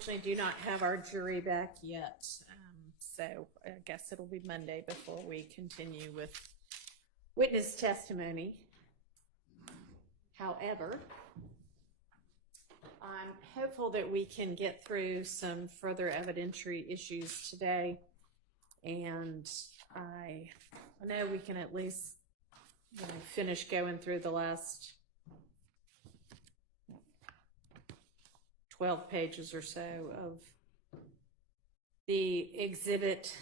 unfortunately do not have our jury back yet, so I guess it'll be Monday before we continue with witness testimony. However, I'm hopeful that we can get through some further evidentiary issues today, and I know we can at least finish going through the last 12 pages or so of the exhibit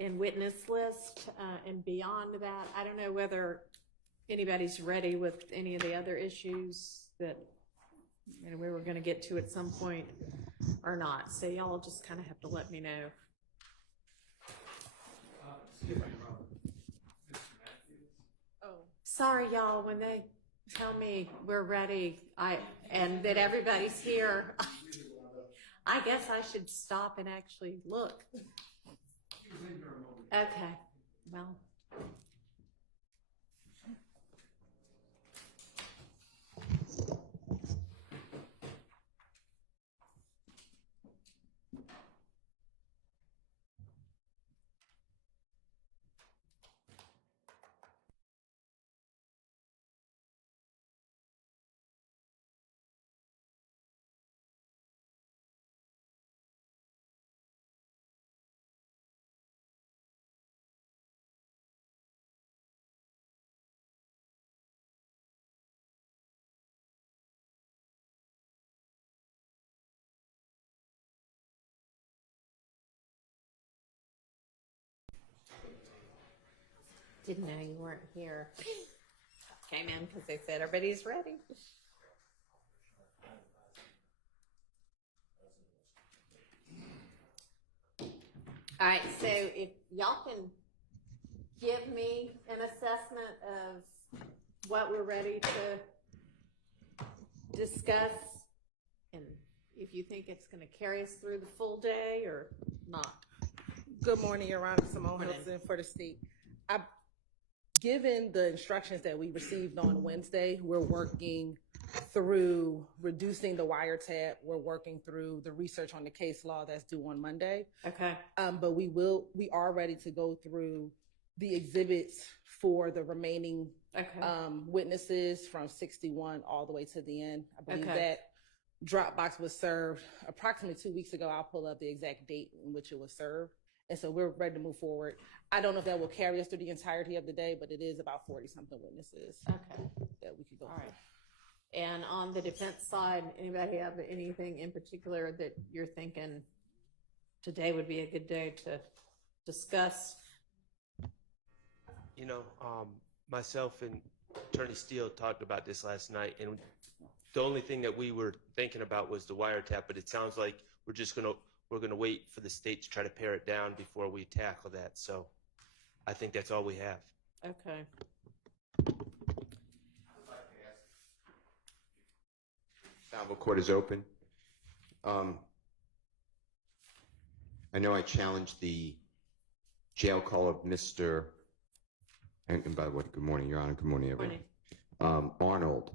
and witness list, and beyond that, I don't know whether anybody's ready with any of the other issues that we were going to get to at some point or not. So y'all just kind of have to let me know. Oh, sorry, y'all. When they tell me we're ready, and that everybody's here, I guess I should stop and actually look. Okay. Well. Didn't know you weren't here. Came in because they said everybody's ready. All right, so if y'all can give me an assessment of what we're ready to discuss, and if you think it's going to carry us through the full day or not. Good morning, Your Honor. Simone Hilton for the state. Given the instructions that we received on Wednesday, we're working through reducing the wiretap. We're working through the research on the case law that's due on Monday. Okay. But we are ready to go through the exhibits for the remaining witnesses from 61 all the way to the end. I believe that Dropbox was served approximately 2 weeks ago. I'll pull up the exact date in which it was served. And so we're ready to move forward. I don't know if that will carry us through the entirety of the day, but it is about 40-something witnesses that we could go through. Right. And on the defense side, anybody have anything in particular that you're thinking today would be a good day to discuss? You know, myself and Attorney Steele talked about this last night, and the only thing that we were thinking about was the wiretap, but it sounds like we're going to wait for the state to try to pare it down before we tackle that. So I think that's all we have. Okay. Honorable court is open. I know I challenged the jail call of Mr. And by the way, good morning, Your Honor. Good morning, everyone. Arnold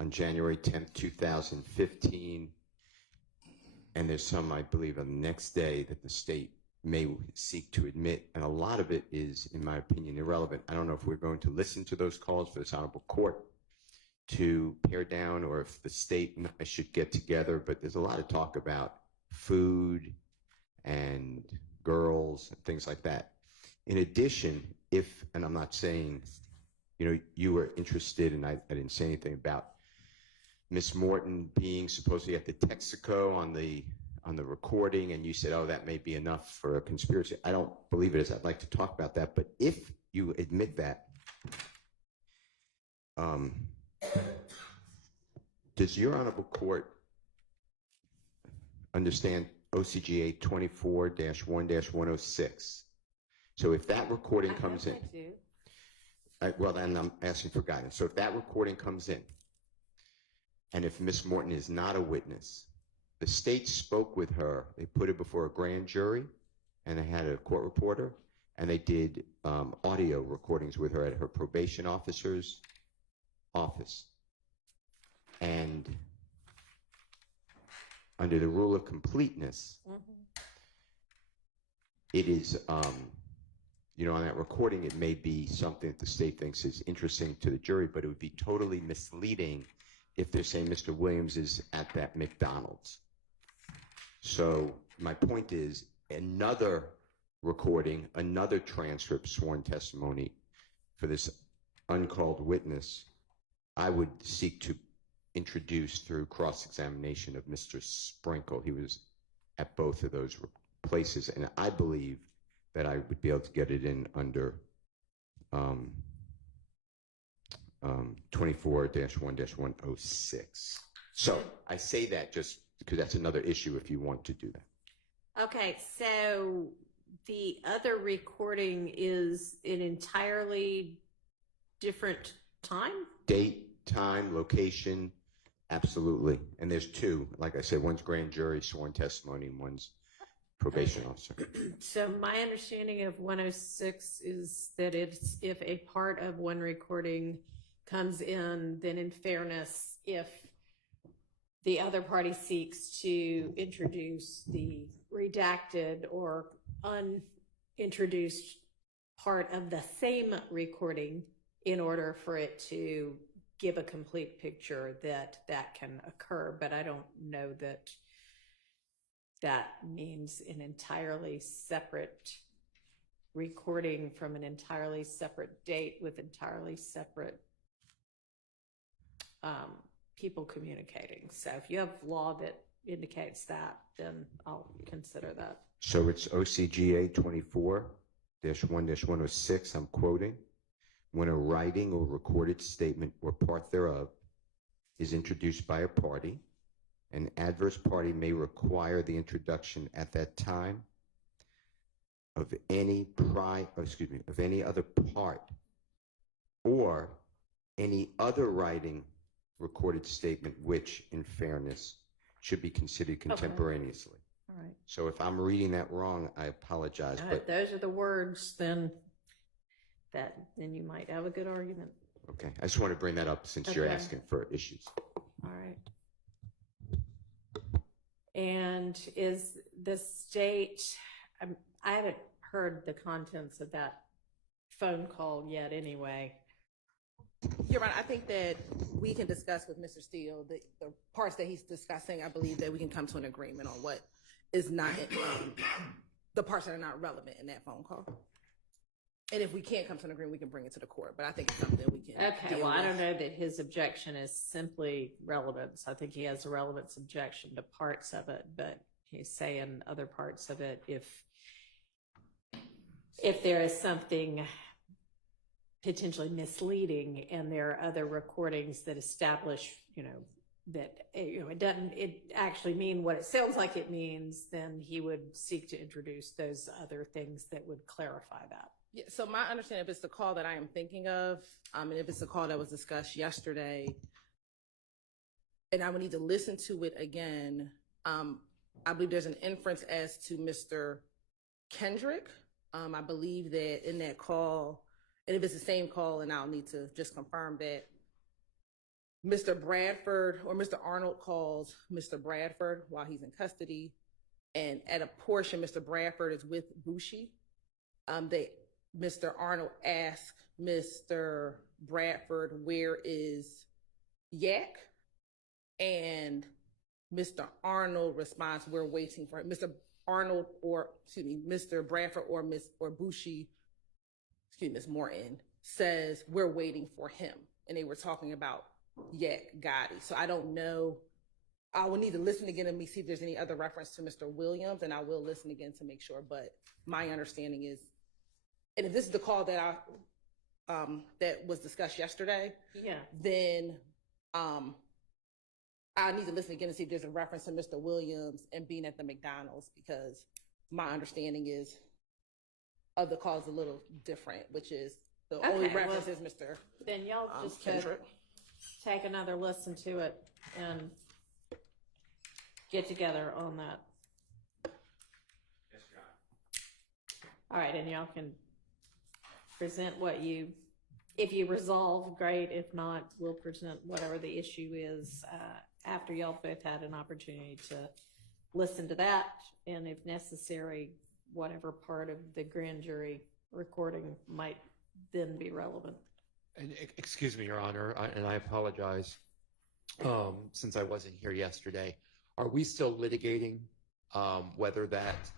on January 10th, 2015. And there's some, I believe, on the next day that the state may seek to admit. And a lot of it is, in my opinion, irrelevant. I don't know if we're going to listen to those calls for this honorable court to pare down, or if the state and I should get together. But there's a lot of talk about food and girls and things like that. In addition, and I'm not saying, you were interested, and I didn't say anything about Miss Morton being supposedly at the Texaco on the recording, and you said, oh, that may be enough for a conspiracy. I don't believe it is. I'd like to talk about that. But if you admit that, does your honorable court understand OCGA 24-1-106? So if that recording comes in, well, then I'm asking for guidance. So if that recording comes in, and if Miss Morton is not a witness, the state spoke with her. They put it before a grand jury, and they had a court reporter, and they did audio recordings with her at her probation officer's office. And under the rule of completeness, it is, you know, on that recording, it may be something that the state thinks is interesting to the jury, but it would be totally misleading if they're saying Mr. Williams is at that McDonald's. So my point is, another recording, another transcript, sworn testimony for this uncalled witness, I would seek to introduce through cross-examination of Mr. Sprinkle. He was at both of those places, and I believe that I would be able to get it in under 24-1-106. So I say that just because that's another issue if you want to do that. Okay, so the other recording is an entirely different time? Date, time, location, absolutely. And there's two. Like I said, one's grand jury sworn testimony and one's probation officer. So my understanding of 106 is that it's if a part of one recording comes in, then in fairness, if the other party seeks to introduce the redacted or unintroduced part of the same recording in order for it to give a complete picture, that can occur. But I don't know that that means an entirely separate recording from an entirely separate date with entirely separate people communicating. So if you have law that indicates that, then I'll consider that. So it's OCGA 24-1-106, I'm quoting. When a writing or recorded statement or part thereof is introduced by a party, an adverse party may require the introduction at that time of any other part or any other writing, recorded statement which, in fairness, should be considered contemporaneously. All right. So if I'm reading that wrong, I apologize. If those are the words, then you might have a good argument. Okay, I just want to bring that up since you're asking for issues. All right. And is the state, I haven't heard the contents of that phone call yet anyway. You're right. I think that we can discuss with Mr. Steele the parts that he's discussing. I believe that we can come to an agreement on what is not, the parts that are not relevant in that phone call. And if we can't come to an agreement, we can bring it to the court. But I think it's something that we can. Okay, well, I don't know that his objection is simply relevance. I think he has a relevance objection to parts of it, but he's saying other parts of it if there is something potentially misleading and there are other recordings that establish, that it actually mean what it sounds like it means, then he would seek to introduce those other things that would clarify that. Yeah, so my understanding, if it's the call that I am thinking of, and if it's the call that was discussed yesterday, and I would need to listen to it again, I believe there's an inference as to Mr. Kendrick. I believe that in that call, and if it's the same call, and I'll need to just confirm that Mr. Bradford or Mr. Arnold calls Mr. Bradford while he's in custody, and at a portion, Mr. Bradford is with Bushi. Mr. Arnold asked Mr. Bradford, where is Yak? And Mr. Arnold responds, we're waiting for him. Mr. Bradford or Bushi, Ms. Morton, says we're waiting for him. And they were talking about Yak Gotti. So I don't know. I will need to listen again and see if there's any other reference to Mr. Williams, and I will listen again to make sure. But my understanding is, and if this is the call that that was discussed yesterday, then I need to listen again and see if there's a reference to Mr. Williams and being at the McDonald's, because my understanding is of the call is a little different, which is the only reference is Mr. Then y'all just Kendrick. Take another listen to it and get together on that. Yes, Your Honor. All right, and y'all can present if you resolve, great. If not, we'll present whatever the issue is after y'all both had an opportunity to listen to that, and if necessary, whatever part of the grand jury recording might then be relevant. And excuse me, Your Honor, and I apologize, since I wasn't here yesterday. Are we still litigating whether that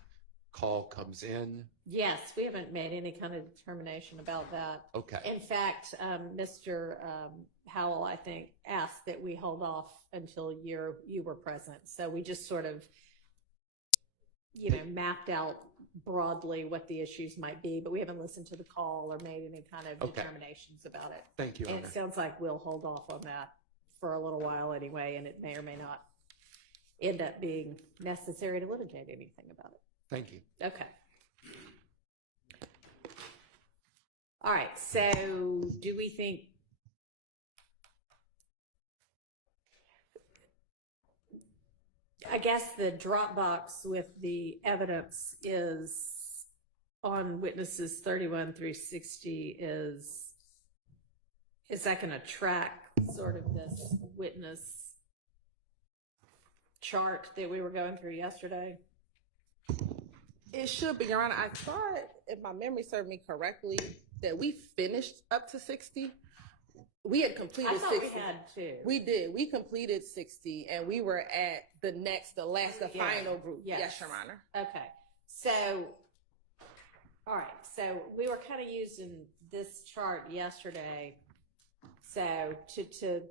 call comes in? Yes, we haven't made any kind of determination about that. Okay. In fact, Mr. Howell, I think, asked that we hold off until you were present. So we just sort of, mapped out broadly what the issues might be, but we haven't listened to the call or made any kind of determinations about it. Thank you, Your And Honor. it sounds like we'll hold off on that for a little while anyway, and it may or may not end up being necessary to litigate anything about it. Thank you. Okay. All right, so do we think I guess the Dropbox with the evidence is on witnesses 31 through 60 is that going to track sort of this witness chart that we were going through yesterday? It should be, Your Honor. I thought, if my memory served me correctly, that we finished up to 60. We had completed 60. I thought we had two. We did. We completed 60, and we were at the final group. Yes, Your Honor. Okay. So, all right. So we were kind of using this chart yesterday. So to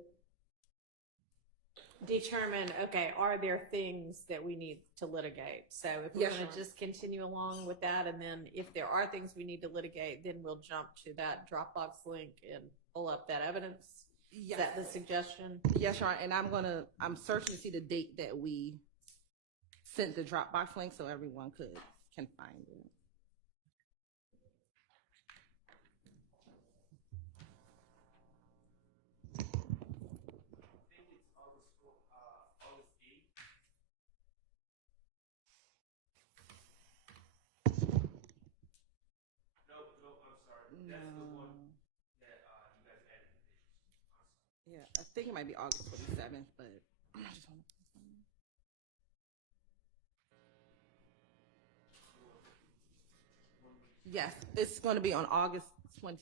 determine, okay, are there things that we need to litigate? So if we're going to just continue along with that, and then if there are things we need to litigate, then we'll jump to that Dropbox link and pull up that evidence. Yes. Is that the suggestion? Yes, Your Honor. And I'm searching to see the date that we sent the Dropbox link so everyone can find it. Yeah, I think it might be August 27th, but I just want to. Yes, it's going to be on August 20th.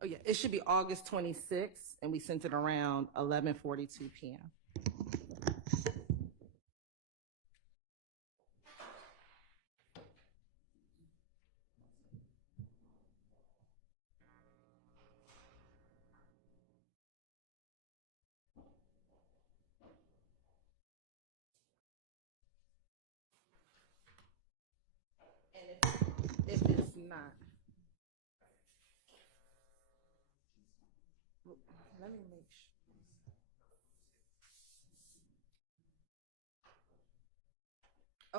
Oh yeah, it should be August 26th, and we sent it around 11:42 p.m. If it's not, let me make sure.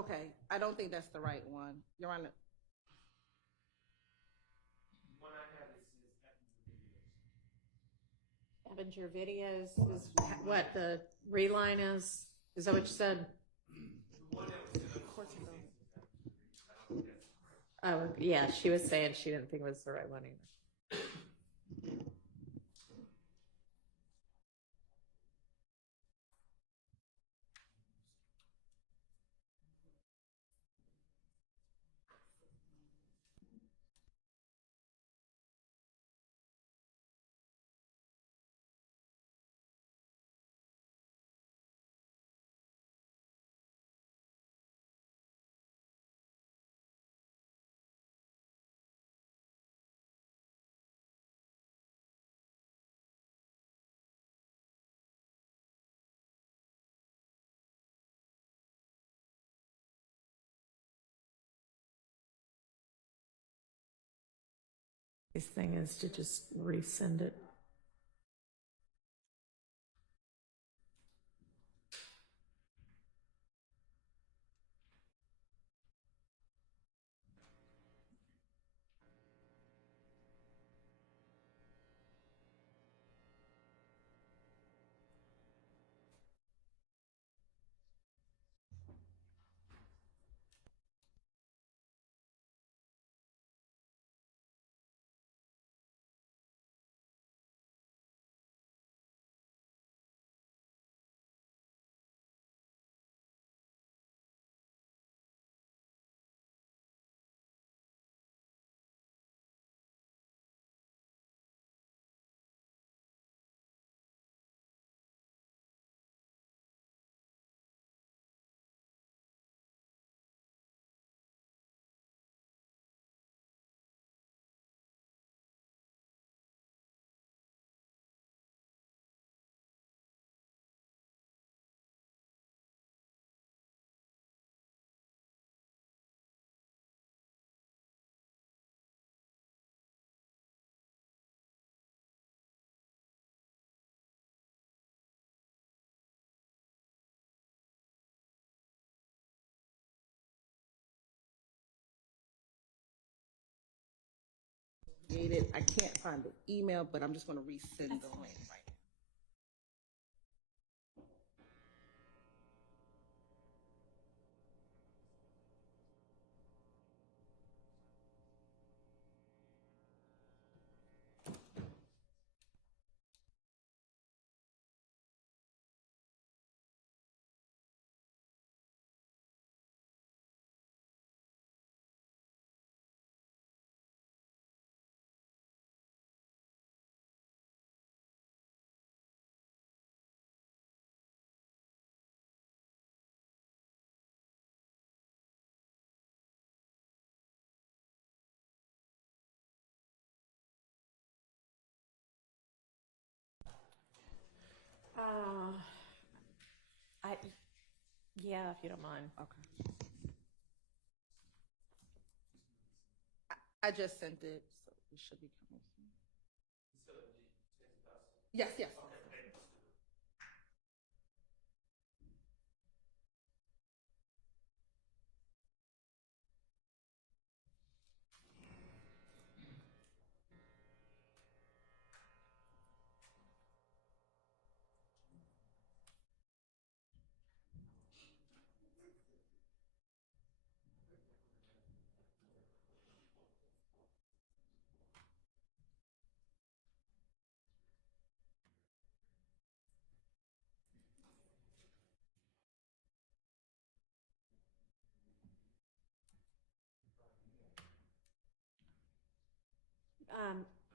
Okay, I don't think that's the right one. Your Honor. Evanger videos is what the reline is? Is that what you said? Oh, yeah, she was saying she didn't think it was the right one either. This thing is to just resend it. created. I can't find the email, but I'm just going to resend the link right now. Yeah, if you don't mind. Okay. I just sent it, so it should be coming soon. Yes, yes.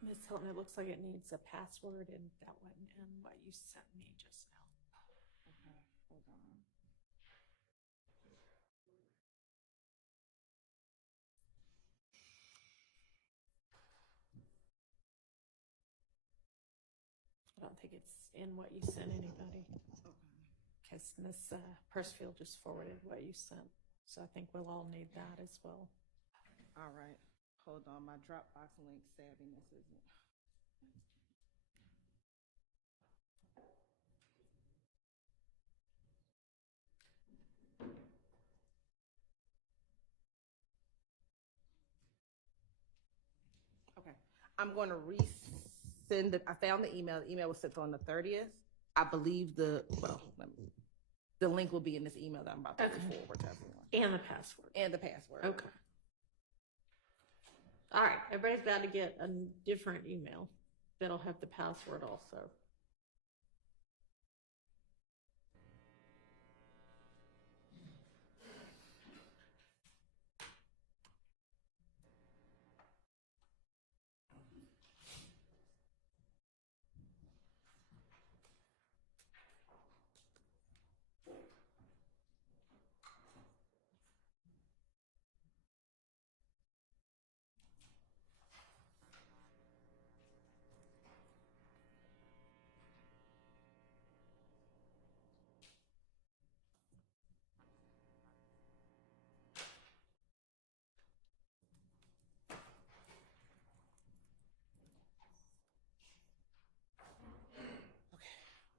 Ms. Hilton, it looks like it needs a password, and that wasn't in what you sent me just now. Okay, hold on. I don't think it's in what you sent anybody. Okay. Because Ms. Persfield just forwarded what you sent. So I think we'll all need that as well. All right. Hold on. My Dropbox link savviness isn't. Okay. I'm going to resend it. I found the email. The email was sent on the 30th. I believe the link will be in this email that I'm about to forward to everyone. And the password. And the password. Okay. All right. Everybody's got to get a different email that'll have the password also.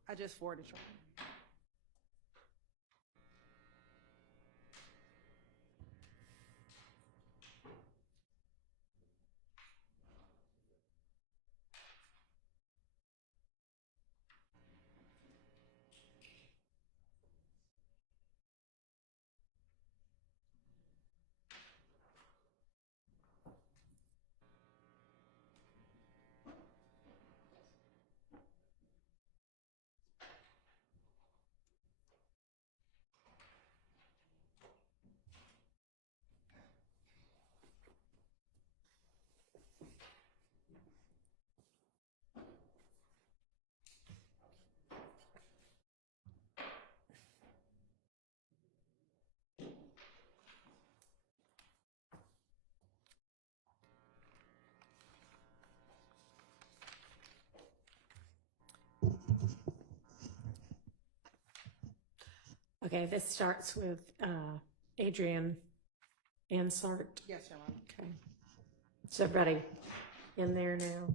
I just forwarded you. Okay, this starts with Adrian Ansart. Yes, Your Honor. Okay. Is everybody in there now?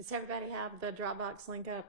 Does everybody have the Dropbox link up?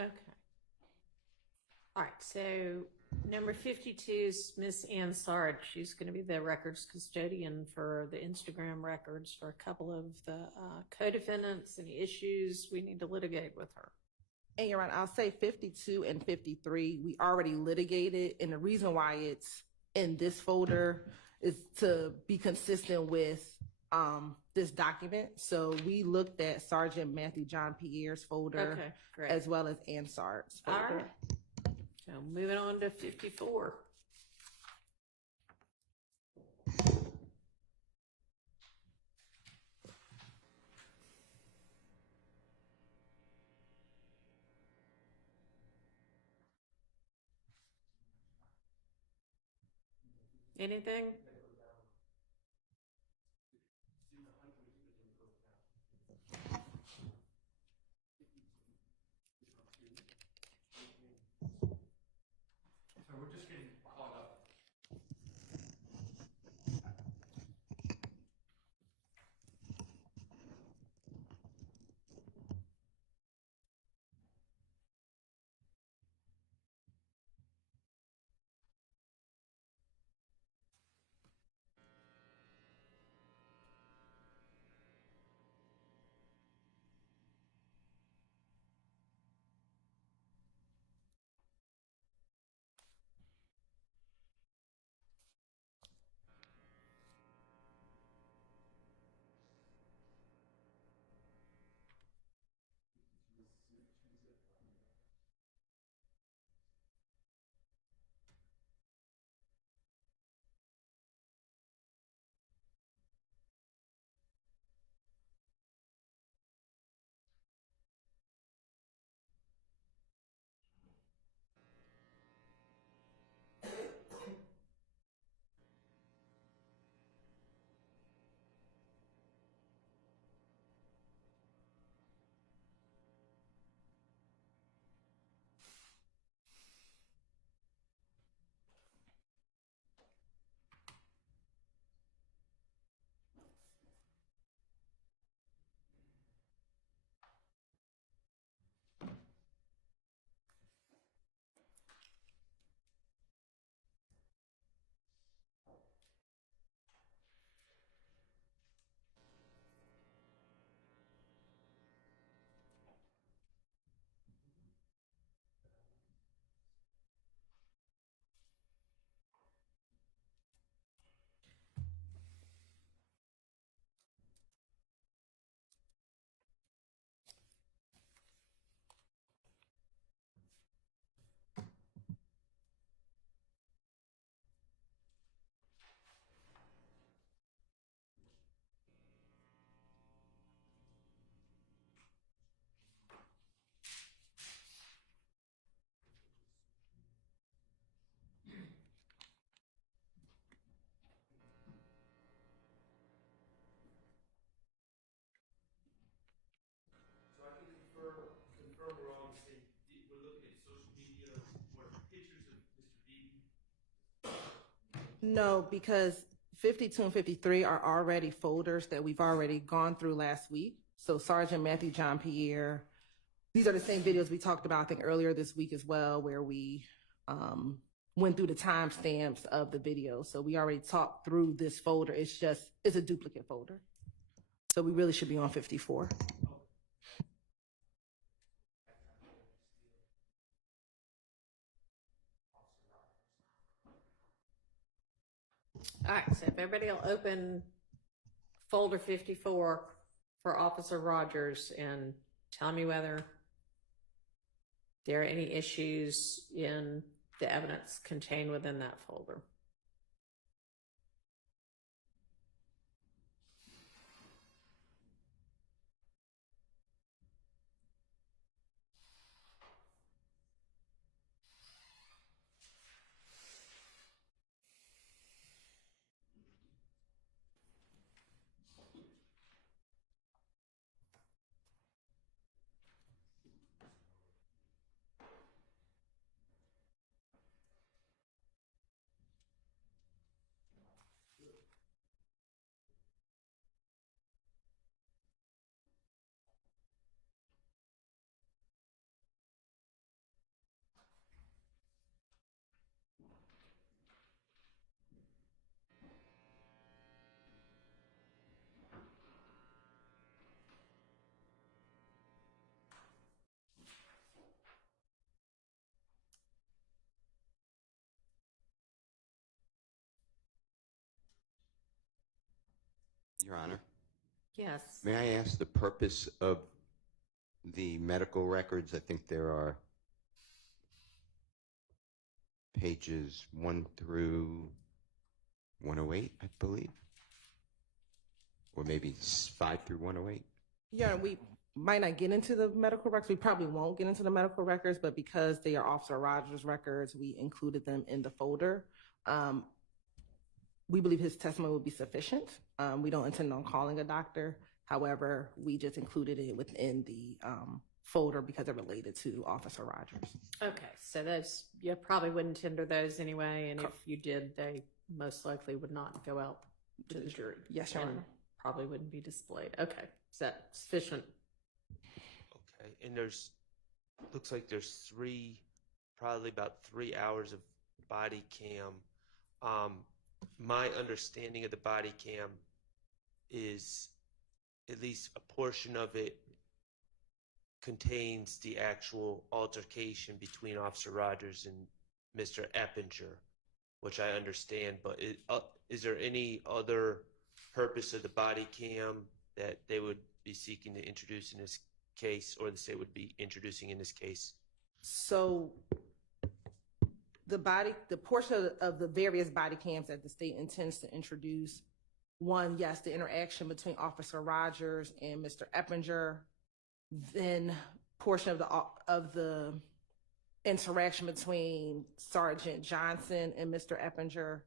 Okay. All right, so number 52 is Miss Ann Sard. She's going to be the records custodian for the Instagram records for a couple of the co-defendants. Any issues we need to litigate with her? And Your Honor, I'll say 52 and 53, we already litigated, and the reason why it's in this folder is to be consistent with this document. So we looked at Sergeant Matthew John Pierre's folder, Okay, great. as well as Ann Sard's folder. All right. So moving on to 54. Anything? So we're just getting caught up. So I can confirm we're all on the same, we're looking at social media or pictures of Mr. Beaton. No, because 52 and 53 are already folders that we've already gone through last week. So Sergeant Matthew John Pierre, these are the same videos we talked about, I think, earlier this week as well, where we went through the timestamps of the video. So we already talked through this folder. It's a duplicate folder. So we really should be on 54. All right, so if everybody will open folder 54 for Officer Rogers and tell me whether there are any issues in the evidence contained within that folder. Your Honor, Yes. may I ask the purpose of the medical records? I think there are pages 1 through 108, I believe, or maybe 5 through 108. Yeah, we might not get into the medical records. We probably won't get into the medical records, but because they are Officer Rogers' records, we included them in the folder. We believe his testimony will be sufficient. We don't intend on calling a doctor. However, we just included it within the folder because they're related to Officer Rogers. Okay, so those, you probably wouldn't tender those anyway, and if you did, they most likely would not go out to the jury. Yes, Your and Honor. probably wouldn't be displayed. Okay, is that sufficient? Okay, and looks like there's probably about 3 hours of body cam. My understanding of the body cam is at least a portion of it contains the actual altercation between Officer Rogers and Mr. Eppinger, which I understand, but is there any other purpose of the body cam that they would be seeking to introduce in this case, or the state would be introducing in this case? So the portion of the various body cams that the state intends to introduce, one, yes, the interaction between Officer Rogers and Mr. Eppinger, then portion of the interaction between Sergeant Johnson and Mr. Eppinger,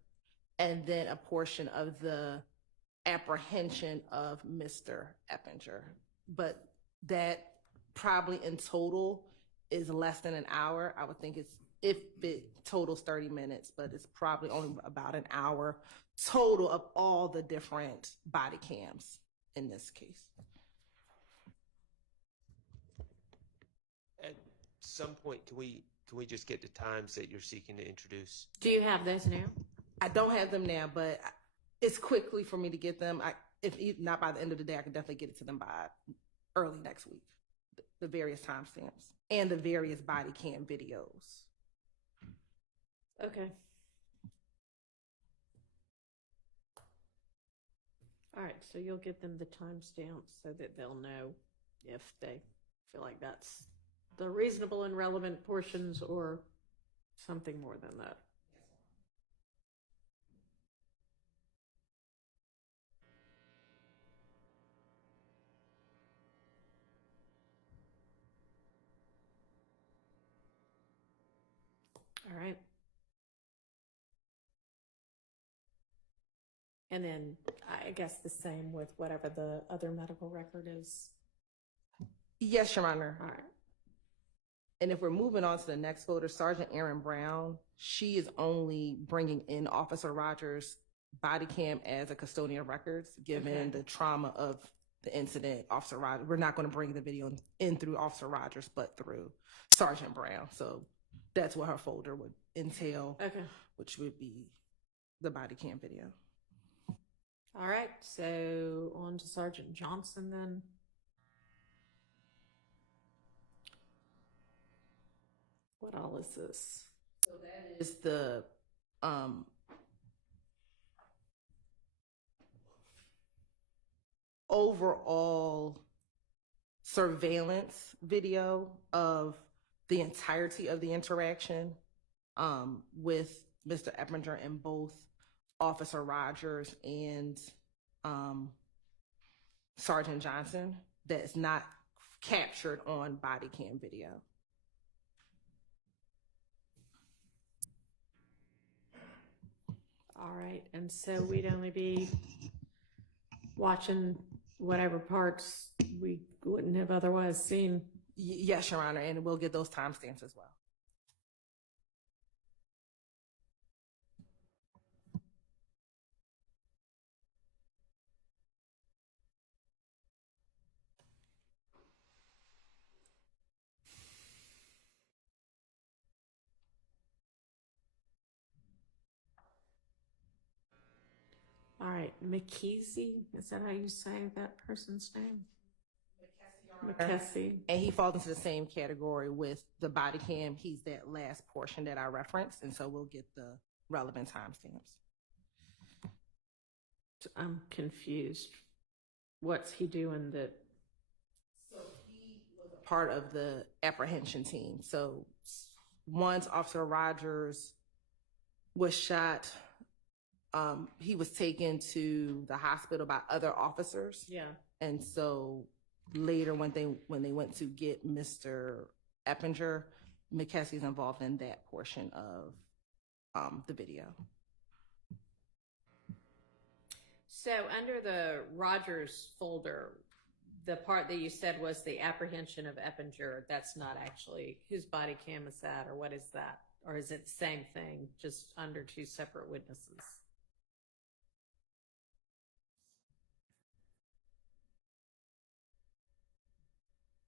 and then a portion of the apprehension of Mr. Eppinger. But that probably in total is less than an hour. I would think if it totals 30 minutes, but it's probably only about an hour total of all the different body cams in this case. At some point, can we just get the times that you're seeking to introduce? Do you have those now? I don't have them now, but it's quickly for me to get them. If not by the end of the day, I can definitely get it to them by early next week. The various timestamps and the various body cam videos. Okay. All right, so you'll get them the timestamps so that they'll know if they feel like that's the reasonable and relevant portions or something more than that. All right. And then I guess the same with whatever the other medical record is. Yes, Your Honor. All right. And if we're moving on to the next folder, Sergeant Erin Brown, she is only bringing in Officer Rogers' body cam as a custodian of records, given the trauma of the incident. Officer Rogers, we're not going to bring the video in through Officer Rogers, but through Sergeant Brown. So that's what her folder would entail, which would be the body cam video. All right, so on to Sergeant Johnson then. What all is this? So that is the overall surveillance video of the entirety of the interaction with Mr. Eppinger and both Officer Rogers and Sergeant Johnson that's not captured on body cam video. All right, and so we'd only be watching whatever parts we wouldn't have otherwise seen. Yes, Your Honor, and we'll get those timestamps as well. All right, McKessie, is that how you say that person's name? McKessie. And he falls into the same category with the body cam. He's that last portion that I referenced, and so we'll get the relevant timestamps. I'm confused. What's he doing that? So he was a part of the apprehension team. So once Officer Rogers was shot, he was taken to the hospital by other officers. Yeah. And so later when they went to get Mr. Eppinger, McKessie's involved in that portion of the video. So under the Rogers folder, the part that you said was the apprehension of Eppinger, that's not actually, whose body cam is that, or what is that? Or is it the same thing, just under two separate witnesses?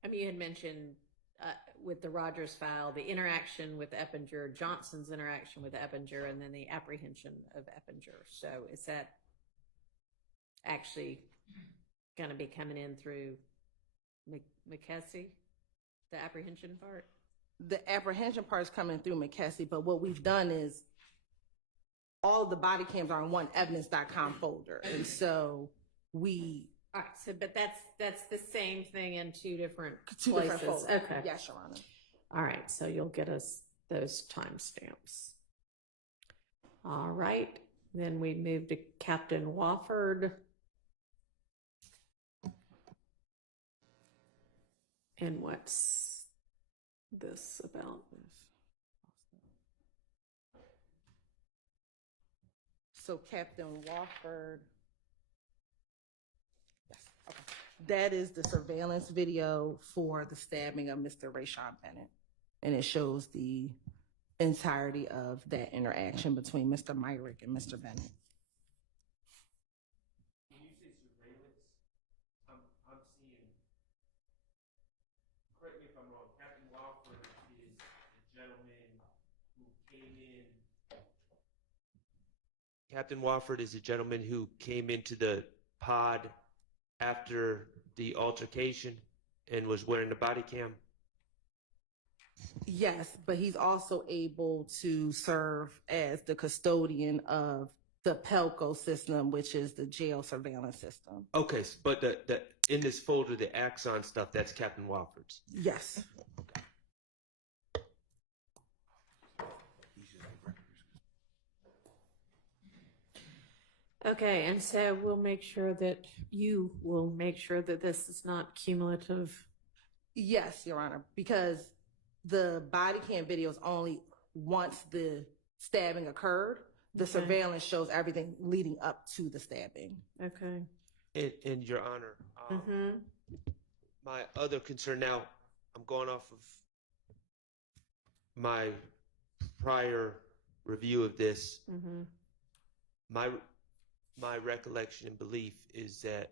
I mean, you had mentioned with the Rogers file, the interaction with Eppinger, Johnson's interaction with Eppinger, and then the apprehension of Eppinger. So is that actually going to be coming in through McKessie, the apprehension part? The apprehension part is coming through McKessie, but what we've done is all the body cams are in one evidence.com folder. And so we... All right, so but that's the same thing in two different folders. Okay. Yes, Your Honor. All right, so you'll get us those timestamps. All right, then we move to Captain Wofford. And what's this about? So Captain Wofford, yes, okay. That is the surveillance video for the stabbing of Mr. Rayshawn Bennett. And it shows the entirety of that interaction between Mr. Myrick and Mr. Bennett. When you say surveillance, I'm seeing, correct me if I'm wrong, Captain Wofford is the gentleman who came in. Captain Wofford is the gentleman who came into the pod after the altercation and was wearing the body cam? Yes, but he's also able to serve as the custodian of the Pelco system, which is the jail surveillance system. Okay, but the in this folder, the Axon stuff, that's Captain Wofford's. Yes. Okay, and so we'll make sure that you will make sure that this is not cumulative. Yes, Your Honor, because the body cam video is only once the stabbing occurred. The surveillance shows everything leading up to the stabbing. Okay. And Your Honor, my other concern now, I'm going off of my prior review of this. my recollection and belief is that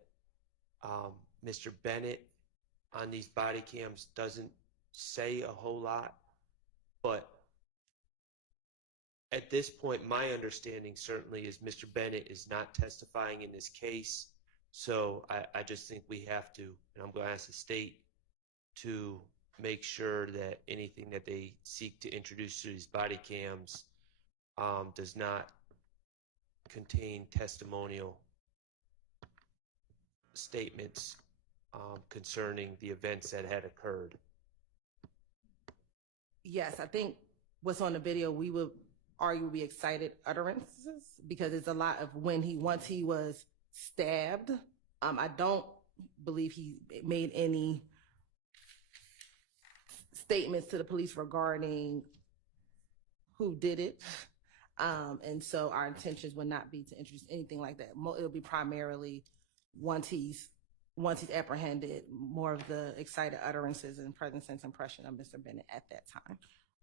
Mr. Bennett on these body cams doesn't say a whole lot, but at this point, my understanding certainly is Mr. Bennett is not testifying in this case. So I just think we have to, and I'm going to ask the state to make sure that anything that they seek to introduce to these body cams does not contain testimonial statements concerning the events that had occurred. Yes, I think what's on the video, we would argue would be excited utterances because it's a lot of once he was stabbed. I don't believe he made any statements to the police regarding who did it. And so our intentions would not be to introduce anything like that. It'll be primarily once he's apprehended, more of the excited utterances and present sense impression of Mr. Bennett at that time.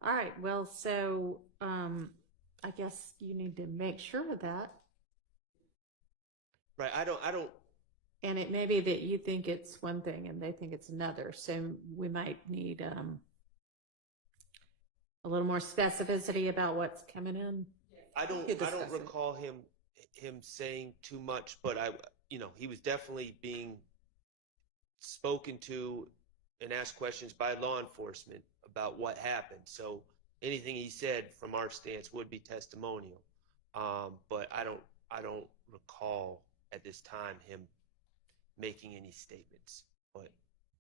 All right. Well, so I guess you need to make sure of that. Right. I don't. And it may be that you think it's one thing and they think it's another. So we might need a little more specificity about what's coming in. I don't recall him saying too much, but he was definitely being spoken to and asked questions by law enforcement about what happened. So anything he said from our stance would be testimonial. But I don't recall at this time him making any statements. But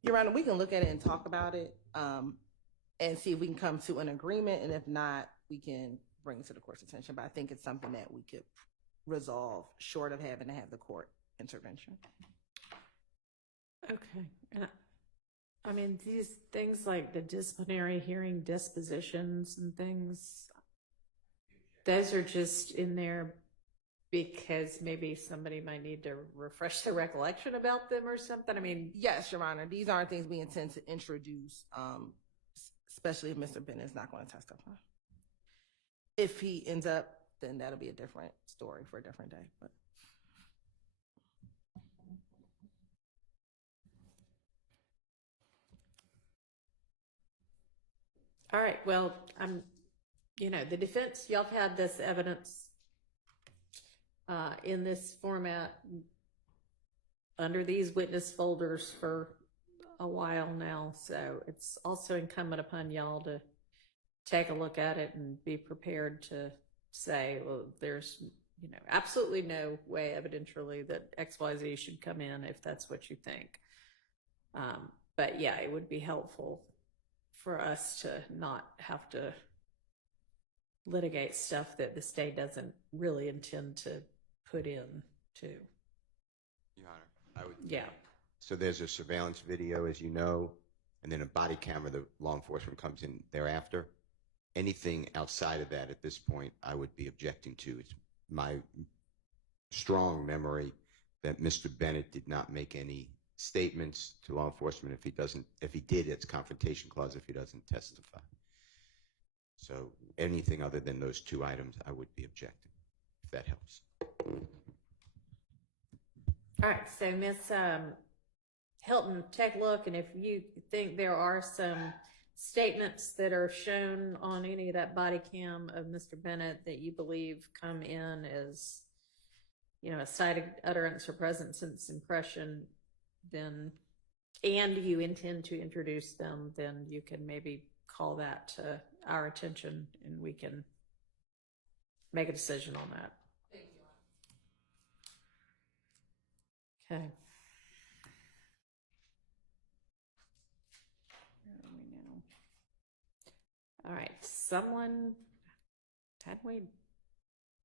Your Honor, we can look at it and talk about it and see if we can come to an agreement. And if not, we can bring it to the court's attention. But I think it's something that we could resolve short of having to have the court intervention. Okay. And I mean, these things like the disciplinary hearing dispositions and things, those are just in there because maybe somebody might need to refresh their recollection about them or something. I mean, yes, Your Honor, these aren't things we intend to introduce, especially if Mr. Bennett is not going to testify. If he ends up, then that'll be a different story for a different day. But all right. Well, the defense, y'all have had this evidence in this format under these witness folders for a while now. So it's also incumbent upon y'all to take a look at it and be prepared to say, well, there's, absolutely no way evidentially that XYZ should come in if that's what you think. But yeah, it would be helpful for us to not have to litigate stuff that the state doesn't really intend to put in too. Your Honor, I would. Yeah. So there's a surveillance video, as you know, and then a body camera. The law enforcement comes in thereafter. Anything outside of that at this point, I would be objecting to. It's my strong memory that Mr. Bennett did not make any statements to law enforcement. If he did, it's confrontation clause if he doesn't testify. So anything other than those two items, I would be objecting, if that helps. All right, so Ms. Hilton, take a look, and if you think there are some statements that are shown on any of that body cam of Mr. Bennett that you believe come in as, a cited utterance or present sense impression, then, and you intend to introduce them, then you can maybe call that to our attention and we can make a decision on that. thank you. Okay. Where are we now? All right,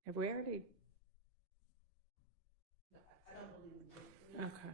have we already? I don't believe we did. Okay.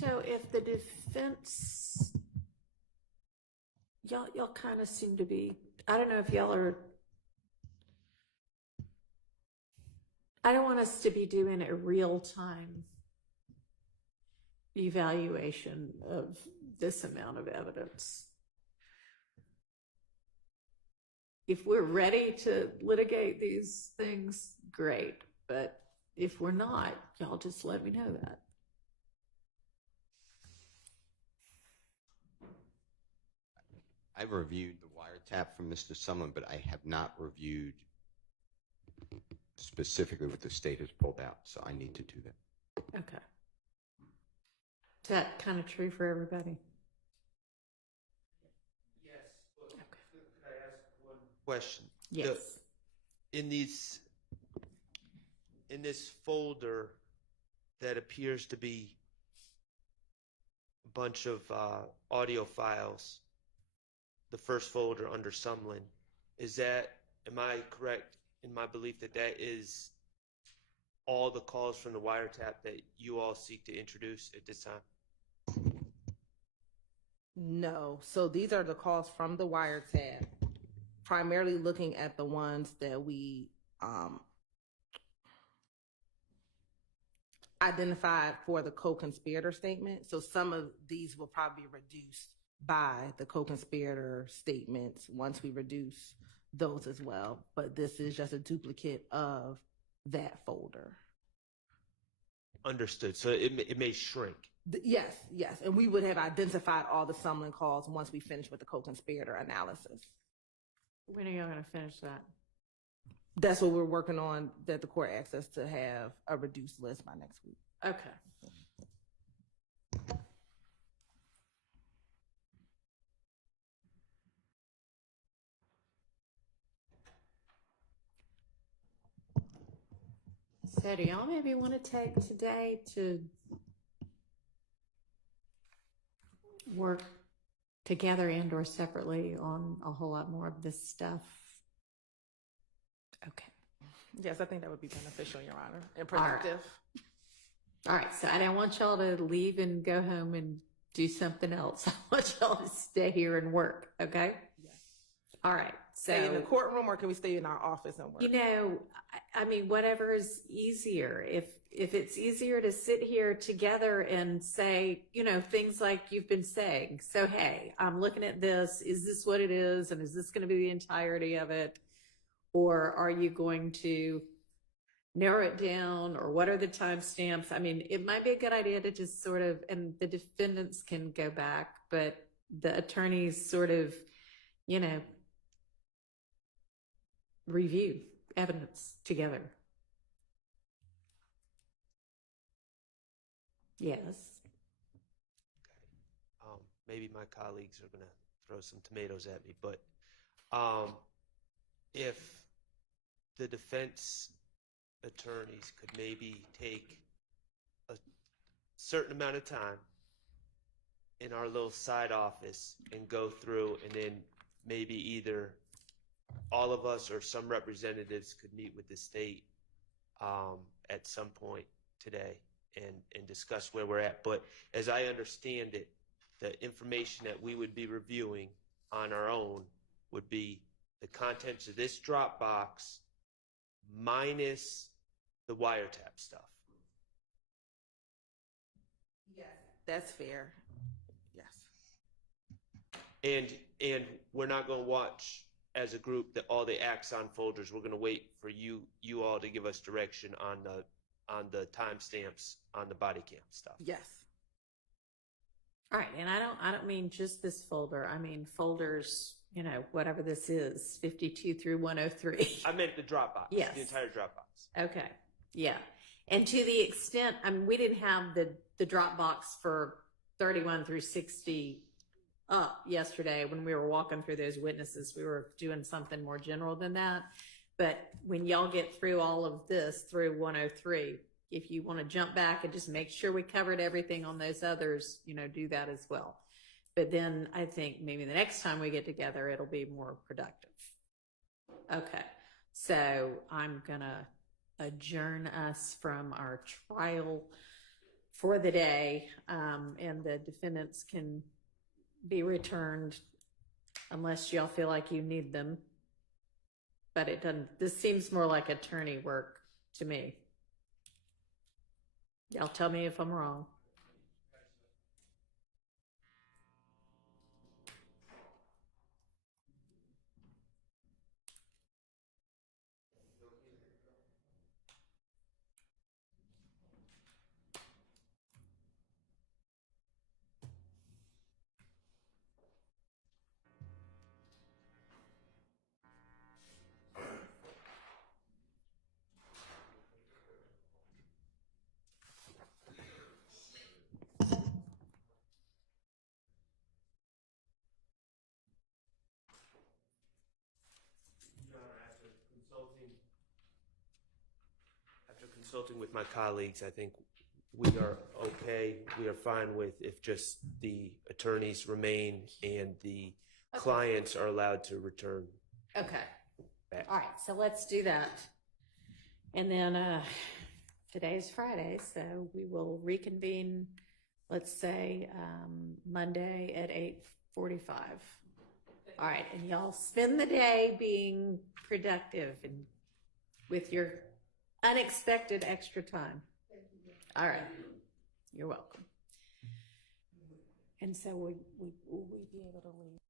So if the defense, y'all kind of seem to be, I don't know if y'all are, I don't want us to be doing a real-time evaluation of this amount of evidence. If we're ready to litigate these things, great. But if we're not, y'all just let me know that. I've reviewed the wiretap from Mr. Sumlin, but I have not reviewed specifically what the state has pulled out, so I need to do that. Okay. Is that kind of true for everybody? Yes. But Okay. could I ask one question? Yes. In this folder that appears to be a bunch of audio files, the first folder under Sumlin, am I correct in my belief that that is all the calls from the wiretap that you all seek to introduce at this time? No. So these are the calls from the wiretap, primarily looking at the ones that we identified for the co-conspirator statement. So some of these will probably be reduced by the co-conspirator statements once we reduce those as well. But this is just a duplicate of that folder. Understood. So it may shrink. Yes. And we would have identified all the Sumlin calls once we finish with the co-conspirator analysis. When are y'all going to finish that? That's what we're working on, that the court asks us to have a reduced list by next week. Okay. So do y'all maybe want to take today to work together and or separately on a whole lot more of this stuff? Okay. Yes, I think that would be beneficial, Your Honor, and productive. All right. So I don't want y'all to leave and go home and do something else. I want y'all to stay here and work. Okay. Yes. All right. So Stay in the courtroom, or can we stay in our office and work? you know, I mean, whatever is easier. If it's easier to sit here together and say, you know, things like you've been saying. So, hey, I'm looking at this. Is this what it is? And is this going to be the entirety of it? Or are you going to narrow it down? Or what are the timestamps? I mean, it might be a good idea to just sort of, and the defendants can go back, but the attorneys sort of, you know, review evidence together. Yes. Maybe my colleagues are going to throw some tomatoes at me, but if the defense attorneys could maybe take a certain amount of time in our little side office and go through, and then maybe either all of us or some representatives could meet with the state at some point today and discuss where we're at. But as I understand it, the information that we would be reviewing on our own would be the contents of this Dropbox minus the wiretap stuff. Yes, that's fair. Yes. And we're not going to watch as a group that all the Axon folders. We're going to wait for you all to give us direction on the timestamps on the body cam stuff. Yes. All right. And I don't mean just this folder. I mean folders, you know, whatever this is, 52 through 103. I meant the Dropbox. Yes. The entire Dropbox. Okay. Yeah. And to the extent, I mean, we didn't have the Dropbox for 31 through 60 up yesterday when we were walking through those witnesses. We were doing something more general than that. But when y'all get through all of this through 103, if you want to jump back and just make sure we covered everything on those others, you know, do that as well. But then I think maybe the next time we get together, it'll be more productive. Okay. So I'm going to adjourn us from our trial for the day, and the defendants can be returned unless y'all feel like you need them. But it doesn't, this seems more like attorney work to me. Y'all tell me if I'm wrong. After consulting with my colleagues, I think we are okay. We are fine with if just the attorneys remain and the clients are allowed to return. Okay. Back. All right, so let's do that. And then today's Friday, so we will reconvene, let's say, Monday at 8:45. All right, and y'all spend the day being productive and with your unexpected extra time. All right, you're welcome. And so will we be able to leave?